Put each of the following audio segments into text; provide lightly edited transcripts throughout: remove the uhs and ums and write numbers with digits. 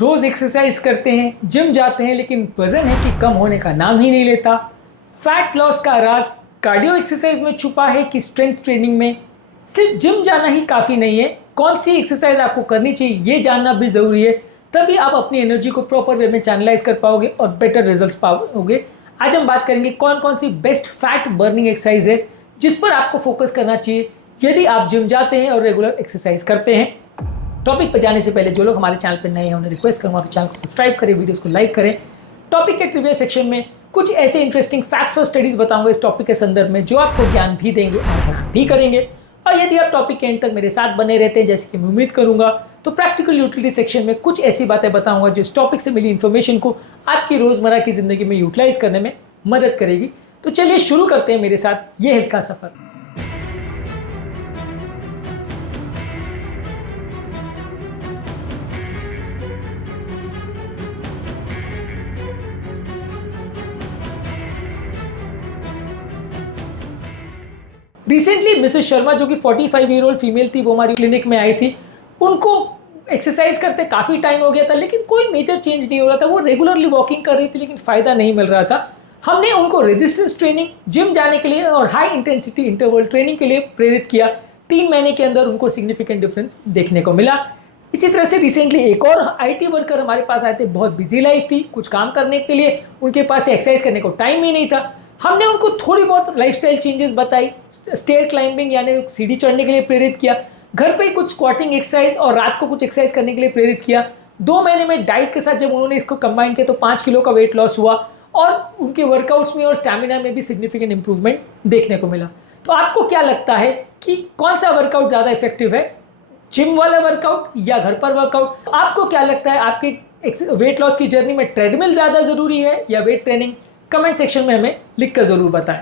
रोज exercise करते हैं, gym जाते हैं, लेकिन वजन है कि कम होने का नाम ही नहीं लेता। फैट लॉस का राज कार्डियो एक्सरसाइज में छुपा है कि स्ट्रेंथ ट्रेनिंग में? सिर्फ जिम जाना ही काफ़ी नहीं है, कौन सी एक्सरसाइज आपको करनी चाहिए ये जानना भी ज़रूरी है। तभी आप अपनी एनर्जी को प्रॉपर वे में चैनलाइज कर पाओगे और बेटर रिजल्ट्स पाओगे। आज हम बात करेंगे कौन कौन सी बेस्ट फैट बर्निंग एक्सरसाइज है जिस पर आपको फोकस करना चाहिए यदि आप जिम जाते हैं और रेगुलर एक्सरसाइज करते हैं। टॉपिक पर जाने से पहले जो लोग हमारे चैनल पर नए हैं उन्हें रिक्वेस्ट करूंगा कि चैनल को सब्सक्राइब करें, वीडियोस को लाइक करें। टॉपिक के ट्रिविया सेक्शन में कुछ ऐसे इंटरेस्टिंग फैक्ट्स और स्टडीज बताऊंगा इस टॉपिक के संदर्भ में जो आपको ज्ञान भी देंगे और हैरान भी करेंगे। और यदि आप टॉपिक के एंड तक मेरे साथ बने रहते हैं जैसे कि मैं उम्मीद करूंगा, तो प्रैक्टिकल यूटिलिटी सेक्शन में कुछ ऐसी बातें बताऊंगा जो इस टॉपिक से मिली इन्फॉर्मेशन को आपकी रोजमर्रा की जिंदगी में यूटिलाइज करने में मदद करेगी। तो चलिए शुरू करते हैं मेरे साथ ये हल्का सफर। रिसेंटली मिसेस शर्मा जो कि 45 ईयर ओल्ड फीमेल थी, वो हमारी क्लिनिक में आई थी। उनको एक्सरसाइज करते काफ़ी टाइम हो गया था लेकिन कोई मेजर चेंज नहीं हो रहा था। वो रेगुलरली वॉकिंग कर रही थी लेकिन फ़ायदा नहीं मिल रहा था। हमने उनको रेजिस्टेंस ट्रेनिंग, जिम जाने के लिए और हाई इंटेंसिटी इंटरवल ट्रेनिंग के लिए प्रेरित किया। 3 महीने के अंदर उनको सिग्निफिकेंट डिफरेंस देखने को मिला। इसी तरह से रिसेंटली एक और आईटी वर्कर हमारे पास आए थे। बहुत बिजी लाइफ थी, कुछ काम करने के लिए उनके पास एक्सरसाइज करने को टाइम ही नहीं था। हमने उनको थोड़ी बहुत लाइफस्टाइल चेंजेस बताई, स्टेयर क्लाइंबिंग यानी सीढ़ी चढ़ने के लिए प्रेरित किया, घर पे कुछ स्क्वाटिंग एक्सरसाइज और रात को कुछ एक्सरसाइज करने के लिए प्रेरित किया। 2 महीने में डाइट के साथ जब उन्होंने इसको कंबाइन किया तो 5 किलो का वेट लॉस हुआ और उनके वर्कआउट्स में और स्टैमिना में भी सिग्निफिकेंट इंप्रूवमेंट देखने को मिला। तो आपको क्या लगता है कि कौन सा वर्कआउट ज़्यादा इफेक्टिव है, जिम वाला वर्कआउट या घर पर वर्कआउट? आपको क्या लगता है आपके वेट लॉस की जर्नी में ट्रेडमिल ज़्यादा ज़रूरी है या वेट ट्रेनिंग? कमेंट सेक्शन में हमें लिखकर ज़रूर बताएं।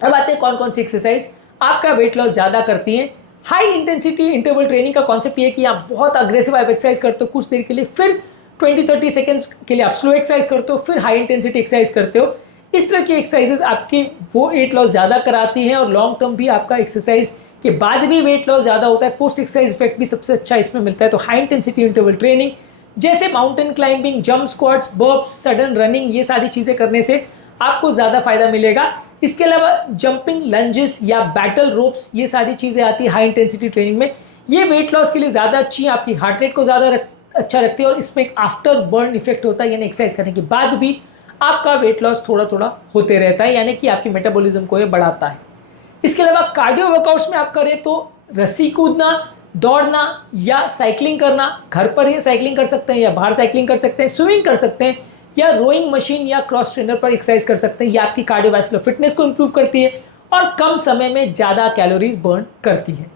अब आते हैं कौन कौन सी एक्सरसाइज आपका वेट लॉस ज़्यादा करती हैं। हाई इंटेंसिटी इंटरवल ट्रेनिंग का कॉन्सेप्ट ये है कि आप बहुत अग्रेसिव आप एक्सरसाइज करते हो कुछ देर के लिए, फिर 20-30 सेकेंड्स के लिए आप स्लो एक्सरसाइज करते हो, फिर हाई इंटेंसिटी एक्सरसाइज करते हो। इस तरह की एक्सरसाइजेस आपकी वो वेट लॉस ज़्यादा कराती हैं और लॉन्ग टर्म भी आपका एक्सरसाइज के बाद भी वेट लॉस ज़्यादा होता है। पोस्ट एक्सरसाइज इफेक्ट भी सबसे अच्छा इसमें मिलता है। तो हाई इंटेंसिटी इंटरवल ट्रेनिंग जैसे mountain climbing, jump squats, burpees, sudden running, ये सारी चीज़ें करने से आपको ज़्यादा फायदा मिलेगा। इसके अलावा जंपिंग, लंजेस या बैटल रोप्स, ये सारी चीज़ें आती है हाई इंटेंसिटी ट्रेनिंग में। ये वेट लॉस के लिए ज़्यादा अच्छी है, आपकी हार्ट रेट को ज़्यादा अच्छा रखती है और इसमें एक आफ्टर बर्न इफेक्ट होता है, यानी एक्सरसाइज करने के बाद भी आपका वेट लॉस थोड़ा थोड़ा होते रहता है, यानी कि आपकी मेटाबॉलिज्म को ये बढ़ाता है। इसके अलावा कार्डियो वर्कआउट्स में आप करें तो रस्सी कूदना, दौड़ना या साइकिलिंग करना, घर पर ही साइकिलिंग कर सकते हैं या बाहर साइकिलिंग कर सकते हैं, स्विमिंग कर सकते हैं या रोइंग मशीन या क्रॉस ट्रेनर पर एक्सरसाइज कर सकते हैं। ये आपकी कार्डियोवैस्कुलर फिटनेस को इंप्रूव करती है और कम समय में ज़्यादा कैलोरीज बर्न करती है।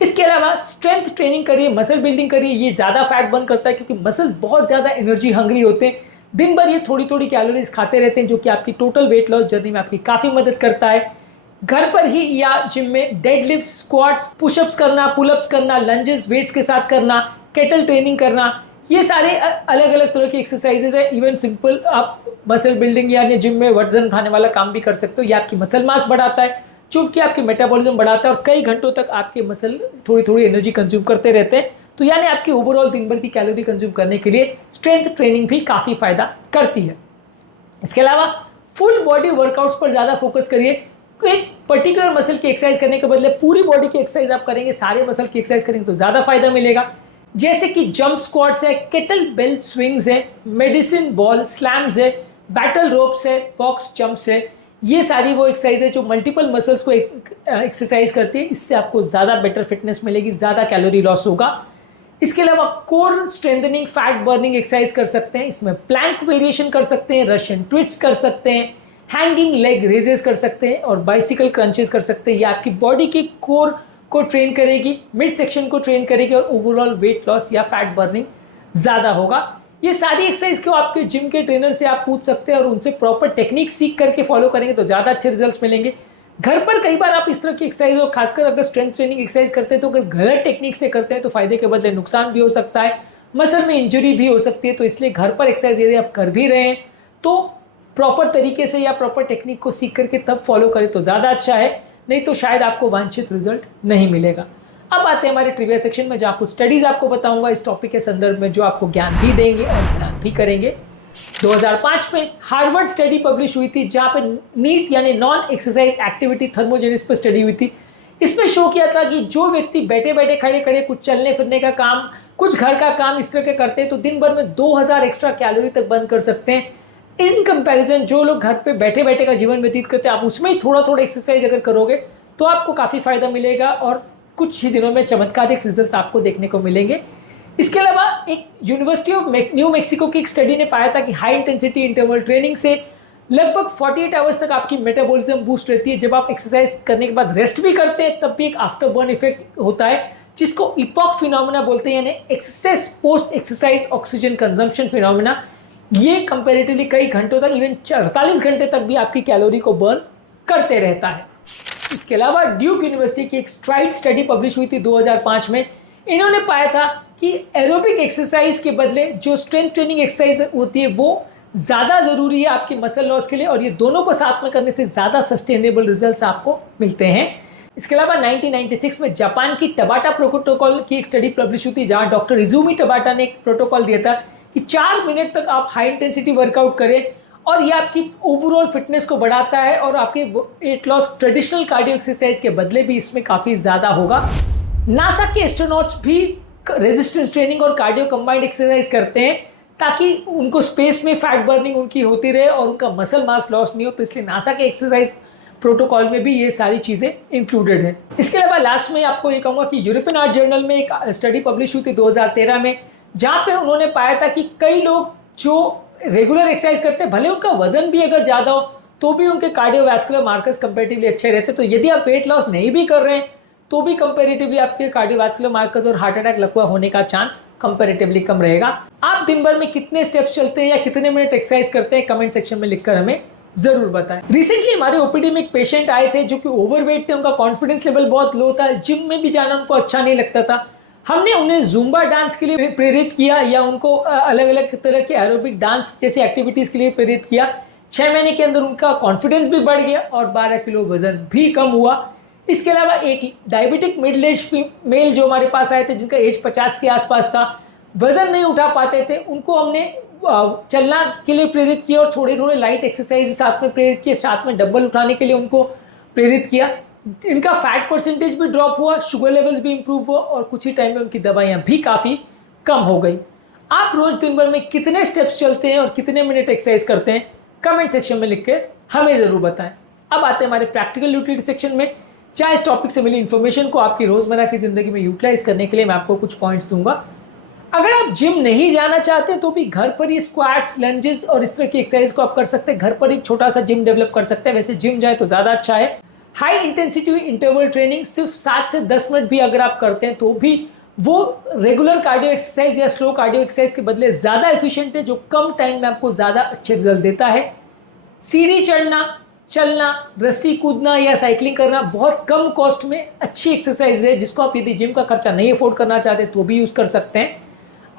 इसके अलावा स्ट्रेंथ ट्रेनिंग करिए, मसल बिल्डिंग करिए, ये ज़्यादा फैट बर्न करता है क्योंकि मसल बहुत ज़्यादा एनर्जी हंग्री होते हैं। दिन भर ये थोड़ी थोड़ी कैलोरीज खाते रहते हैं जो कि आपकी टोटल वेट लॉस जर्नी में आपकी काफ़ी मदद करता है। घर पर ही या जिम में डेडलिफ्ट, स्क्वाट्स, पुशअप्स करना, पुलअप्स करना, लंजेस वेट्स के साथ करना, केटल ट्रेनिंग करना, ये सारे अलग अलग तरह की एक्सरसाइजेज है। इवन सिंपल आप मसल बिल्डिंग यानी जिम में वजन उठाने वाला काम भी कर सकते हो। ये आपकी मसल मास बढ़ाता है, चूंकि आपकी मेटाबॉलिज्म बढ़ाता है और कई घंटों तक आपके मसल थोड़ी थोड़ी एनर्जी कंज्यूम करते रहते हैं। तो यानी आपकी ओवरऑल दिन भर की कैलोरी कंज्यूम करने के लिए स्ट्रेंथ ट्रेनिंग भी काफ़ी फायदा करती है। इसके अलावा फुल बॉडी वर्कआउट्स पर ज़्यादा फोकस करिए। एक पर्टिकुलर मसल की एक्सरसाइज करने के बदले पूरी बॉडी की एक्सरसाइज आप करेंगे, सारे मसल की एक्सरसाइज करेंगे तो ज़्यादा फायदा मिलेगा। जैसे कि जंप स्क्वाट्स है, केटल बेल स्विंग्स है, मेडिसिन बॉल स्लैम्स है, बैटल रोप्स है, बॉक्स जंप्स है। ये सारी वो एक्सरसाइज है जो मल्टीपल मसल्स को एक्सरसाइज करती है। इससे आपको ज़्यादा बेटर फिटनेस मिलेगी, ज़्यादा कैलोरी लॉस होगा। इसके अलावा core strengthening, fat burning exercise कर सकते हैं। इसमें प्लैंक वेरिएशन कर सकते हैं, रशियन ट्विस्ट कर सकते हैं, हैंगिंग लेग रेजेस कर सकते हैं और बाइसिकल क्रंचेस कर सकते हैं। ये आपकी बॉडी की कोर को ट्रेन करेगी, मिड सेक्शन को ट्रेन करेगी और ओवरऑल वेट लॉस या फैट बर्निंग ज़्यादा होगा। ये सारी एक्सरसाइज को आपके जिम के ट्रेनर से आप पूछ सकते हैं और उनसे प्रॉपर टेक्निक सीख करके फॉलो करेंगे तो ज़्यादा अच्छे रिजल्ट्स मिलेंगे। घर पर कई बार आप इस तरह की एक्सरसाइज और खासकर अगर स्ट्रेंथ ट्रेनिंग एक्सरसाइज करते हैं तो अगर गलत टेक्निक से करते हैं तो फायदे के बदले नुकसान भी हो सकता है, मसल में इंजरी भी हो सकती है। तो इसलिए घर पर एक्सरसाइज यदि आप कर भी रहे हैं तो प्रॉपर तरीके से या प्रॉपर टेक्निक को सीख करके तब फॉलो करें तो ज़्यादा अच्छा है, नहीं तो शायद आपको वांछित रिजल्ट नहीं मिलेगा। अब आते हैं हमारे ट्रिविया सेक्शन में, जहाँ कुछ स्टडीज आपको बताऊंगा इस टॉपिक के संदर्भ में जो आपको ज्ञान भी देंगे और ध्यान भी करेंगे। 2005 में हार्वर्ड स्टडी पब्लिश हुई थी जहाँ पे नीट यानी नॉन एक्सरसाइज एक्टिविटी थर्मोजेनिक्स पर स्टडी हुई थी। इसमें शो किया था कि जो व्यक्ति बैठे बैठे खड़े खड़े कुछ चलने फिरने का काम, कुछ घर का काम इस तरह के करते हैं तो दिन भर में 2000 एक्स्ट्रा कैलोरी तक बर्न कर सकते हैं। इन कंपैरिजन जो लोग घर पे बैठे बैठे का जीवन व्यतीत करते हैं, आप उसमें ही थोड़ा थोड़ा एक्सरसाइज अगर करोगे तो आपको काफ़ी फायदा मिलेगा और कुछ ही दिनों में चमत्कारिक रिजल्ट्स आपको देखने को मिलेंगे। इसके अलावा एक यूनिवर्सिटी ऑफ न्यू मैक्सिको की एक स्टडी ने पाया था कि हाई इंटेंसिटी इंटरवल ट्रेनिंग से लगभग 48 आवर्स तक आपकी मेटाबॉलिज्म बूस्ट रहती है। जब आप एक्सरसाइज करने के बाद रेस्ट भी करते हैं तब भी एक आफ्टर बर्न इफेक्ट होता है जिसको इपॉक फिनोमेना बोलते हैं, यानी excess post exercise oxygen consumption phenomena. ये कंपैरेटिवली कई घंटों तक, इवन 48 घंटे तक भी आपकी कैलोरी को बर्न करते रहता है। इसके अलावा ड्यूक यूनिवर्सिटी की एक स्ट्राइड स्टडी पब्लिश हुई थी 2005 में। इन्होंने पाया था कि एरोबिक एक्सरसाइज के बदले जो स्ट्रेंथ ट्रेनिंग एक्सरसाइज होती है वो ज़्यादा ज़रूरी है आपके मसल लॉस के लिए, और ये दोनों को साथ में करने से ज़्यादा सस्टेनेबल रिजल्ट्स आपको मिलते हैं। इसके अलावा 1996 में जापान की टबाटा प्रोटोकॉल की एक स्टडी पब्लिश हुई थी जहाँ डॉक्टर इजुमी टबाटा ने एक प्रोटोकॉल दिया था कि 4 मिनट तक आप हाई इंटेंसिटी वर्कआउट करें और ये आपकी ओवरऑल फिटनेस को बढ़ाता है और आपके weight loss traditional cardio exercise के बदले भी इसमें काफ़ी ज़्यादा होगा। नासा के एस्ट्रोनॉट्स भी रेजिस्टेंस ट्रेनिंग और कार्डियो कंबाइंड एक्सरसाइज करते हैं ताकि उनको स्पेस में फैट बर्निंग उनकी होती रहे और उनका मसल मास लॉस नहीं हो, तो इसलिए नासा के एक्सरसाइज प्रोटोकॉल में भी ये सारी चीज़ें इंक्लूडेड है। इसके अलावा लास्ट में आपको ये कहूँगा कि यूरोपियन आर्ट जर्नल में एक स्टडी पब्लिश हुई थी 2013 में जहाँ पे उन्होंने पाया था कि कई लोग जो रेगुलर एक्सरसाइज करते हैं, भले उनका वजन भी अगर ज़्यादा हो तो भी उनके कार्डियोवैस्कुलर मार्कर्स कंपेरेटिवली अच्छे रहते हैं। तो यदि आप वेट लॉस नहीं भी कर रहे हैं तो भी कंपेरेटिवली आपके कार्डियोवैस्कुलर मार्कर्स और हार्ट अटैक लकवा होने का चांस कंपेरेटिवली कम रहेगा। आप दिन भर में कितने स्टेप्स चलते हैं या कितने मिनट एक्सरसाइज करते हैं कमेंट सेक्शन में लिखकर हमें जरूर बताएं। रिसेंटली हमारे ओपीडी में एक पेशेंट आए थे जो कि ओवरवेट थे, उनका कॉन्फिडेंस लेवल बहुत लो था, जिम में भी जाना उनको अच्छा नहीं लगता था। हमने उन्हें जुम्बा डांस के लिए प्रेरित किया या उनको अलग अलग तरह के एरोबिक डांस जैसी एक्टिविटीज के लिए प्रेरित किया। 6 महीने के अंदर उनका कॉन्फिडेंस भी बढ़ गया और 12 किलो वजन भी कम हुआ। इसके अलावा एक डायबिटिक मिडिल एज मेल जो हमारे पास आए थे जिनका एज 50 के आसपास था, वजन नहीं उठा पाते थे, उनको हमने चलना के लिए प्रेरित किया और थोड़े थोड़े लाइट एक्सरसाइज साथ में प्रेरित किए, साथ में डंबल उठाने के लिए उनको प्रेरित किया। इनका फैट परसेंटेज भी ड्रॉप हुआ, शुगर लेवल्स भी इंप्रूव हुआ और कुछ ही टाइम में उनकी दवाइयाँ भी काफ़ी कम हो गई। आप रोज दिन भर में कितने स्टेप्स चलते हैं और कितने मिनट एक्सरसाइज करते हैं कमेंट सेक्शन में लिख के हमें ज़रूर बताएं। अब आते हैं हमारे प्रैक्टिकल यूटिलिटी सेक्शन में, जहाँ इस टॉपिक से मिली इन्फॉर्मेशन को आपकी रोज़मर्रा की ज़िंदगी में यूटिलाइज करने के लिए मैं आपको कुछ पॉइंट्स दूंगा। अगर आप जिम नहीं जाना चाहते तो भी घर पर ही स्क्वाट्स, लंजेस और इस तरह की एक्सरसाइज को आप कर सकते हैं, घर पर एक छोटा सा जिम डेवलप कर सकते हैं। वैसे जिम जाए तो ज़्यादा अच्छा है। हाई इंटेंसिटी इंटरवल ट्रेनिंग सिर्फ 7 से 10 मिनट भी अगर आप करते हैं तो भी वो रेगुलर कार्डियो एक्सरसाइज या स्लो कार्डियो एक्सरसाइज के बदले ज़्यादा एफिशिएंट है, जो कम टाइम में आपको ज़्यादा अच्छे रिजल्ट देता है। सीढ़ी चढ़ना, चलना, रस्सी कूदना या साइकिलिंग करना बहुत कम कॉस्ट में अच्छी एक्सरसाइज है जिसको आप यदि जिम का खर्चा नहीं अफोर्ड करना चाहते तो भी यूज़ कर सकते हैं।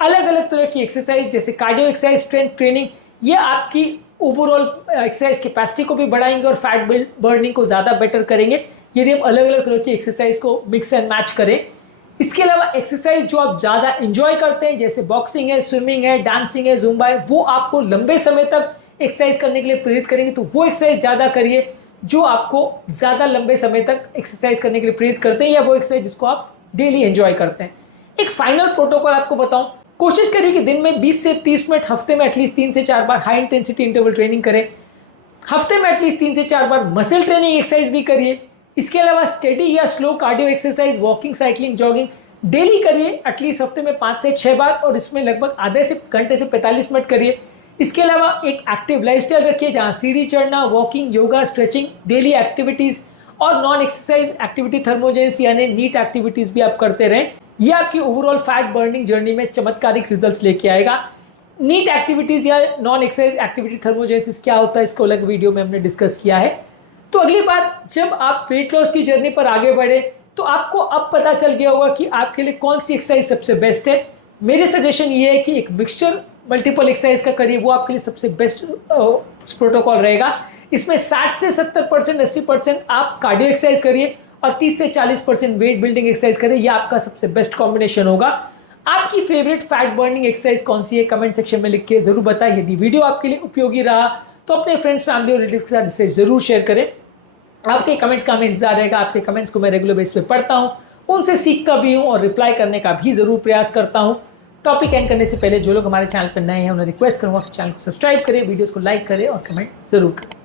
अलग अलग तरह की एक्सरसाइज जैसे कार्डियो एक्सरसाइज, स्ट्रेंथ ट्रेनिंग, ये आपकी ओवरऑल एक्सरसाइज कैपेसिटी को भी बढ़ाएंगे और फैट बर्निंग को ज़्यादा बेटर करेंगे यदि आप अलग अलग तरह की एक्सरसाइज को मिक्स एंड मैच करें। इसके अलावा एक्सरसाइज जो आप ज़्यादा इंजॉय करते हैं जैसे बॉक्सिंग है, स्विमिंग है, डांसिंग है, जुम्बा है, वो आपको लंबे समय तक एक्सरसाइज करने के लिए प्रेरित करेंगे, तो वो एक्सरसाइज ज़्यादा करिए जो आपको ज़्यादा लंबे समय तक एक्सरसाइज करने के लिए प्रेरित करते हैं या वो एक्सरसाइज जिसको आप डेली एंजॉय करते हैं। एक फाइनल प्रोटोकॉल आपको बताऊं, कोशिश करिए कि दिन में 20 से 30 मिनट, हफ्ते में एटलीस्ट 3 से 4 बार हाई इंटेंसिटी इंटरवल ट्रेनिंग करें। हफ्ते में एटलीस्ट 3 से 4 बार मसल ट्रेनिंग एक्सरसाइज भी करिए। इसके अलावा स्टेडी या slow cardio exercise, walking, cycling, jogging daily करिए, एटलीस्ट हफ्ते में 5 से 6 बार और इसमें लगभग आधे से घंटे से 45 मिनट करिए। इसके अलावा एक एक्टिव लाइफस्टाइल रखिए जहाँ सीढ़ी चढ़ना, walking, yoga, stretching, daily activities और नॉन एक्सरसाइज एक्टिविटी थर्मोजेनिक्स यानी नीट एक्टिविटीज़ भी आप करते रहें। यह आपकी ओवरऑल फैट बर्निंग जर्नी में चमत्कारिक रिजल्ट्स लेके आएगा। नीट एक्टिविटीज़ या नॉन एक्सरसाइज एक्टिविटी थर्मोजेनिक्स क्या होता है इसको अलग वीडियो में हमने डिस्कस किया है। तो अगली बार जब आप वेट लॉस की जर्नी पर आगे बढ़े तो आपको अब पता चल गया होगा कि आपके लिए कौन सी एक्सरसाइज सबसे बेस्ट है। मेरे सजेशन ये है कि एक मिक्सचर मल्टीपल एक्सरसाइज का करिए, वो आपके लिए सबसे बेस्ट प्रोटोकॉल रहेगा। इसमें 60 से 70%, 80% आप कार्डियो एक्सरसाइज करिए और 30 से 40% वेट बिल्डिंग एक्सरसाइज करें, ये आपका सबसे बेस्ट कॉम्बिनेशन होगा। आपकी फेवरेट फैट बर्निंग एक्सरसाइज कौन सी है, कमेंट सेक्शन में लिख के जरूर बताएं। यदि वीडियो आपके लिए उपयोगी रहा तो अपने फ्रेंड्स, फैमिली और रिलेटिव्स के साथ इसे जरूर शेयर करें। आपके कमेंट्स का हमें इंतजार रहेगा। आपके कमेंट्स को मैं रेगुलर बेस पे पढ़ता हूँ, उनसे सीखता भी हूँ और रिप्लाई करने का भी जरूर प्रयास करता हूँ। टॉपिक एंड करने से पहले जो लोग हमारे चैनल पर नए हैं उन्हें रिक्वेस्ट करूँगा कि चैनल को सब्सक्राइब करें, वीडियोस को लाइक करें और कमेंट जरूर करें।